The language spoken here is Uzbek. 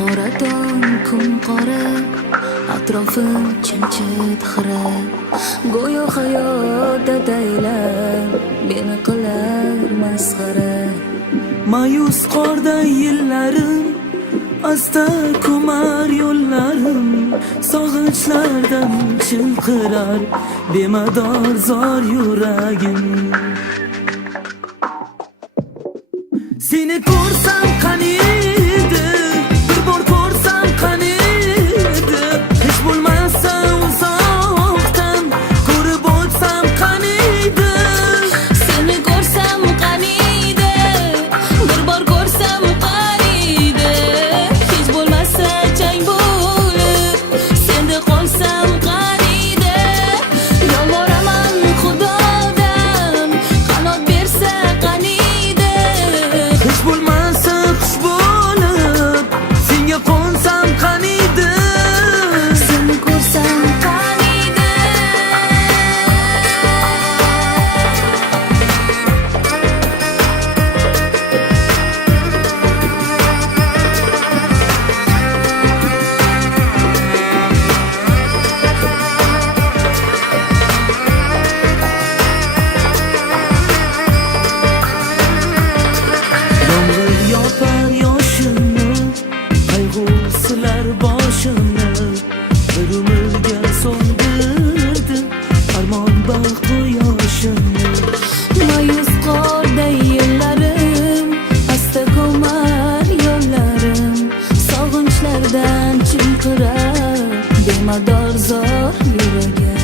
qora tong kun qora, atrofim jimjit xira. Go'yo hayot ataylar meni qilar masxara. Ma'yus qorday yillarim, asta ko'mar yo'llarim, sog'inchlardan chinqirar bemador zor yuragim. Seni ko'rsam qaniydi, bir bor ko'rsam qaniydi, hech bo'lmasa uzoqdan ko'rib o'tsam qaniydi. Seni ko'rsam qaniydi, bir bor ko'rsam qaniydi, hech bo'lmasa chang bo'lib senda qolsam qaniydi. Yolvoraman Xudodan qanot bersa qaniydi, Hech bo'lmasa qush bo'lib senga qo'nsam qaniydi. seni ko'rsam qaniydi. Yomg'ir yopar yoshimni, qayg'u silar boshimni, bir umrga so'ndirdi armon baxt quyoshimni. Ma'yus qorday yillarim, asta ko'mar yo'llarim, sog'inchlardan chinqirar bemador zor yuragim.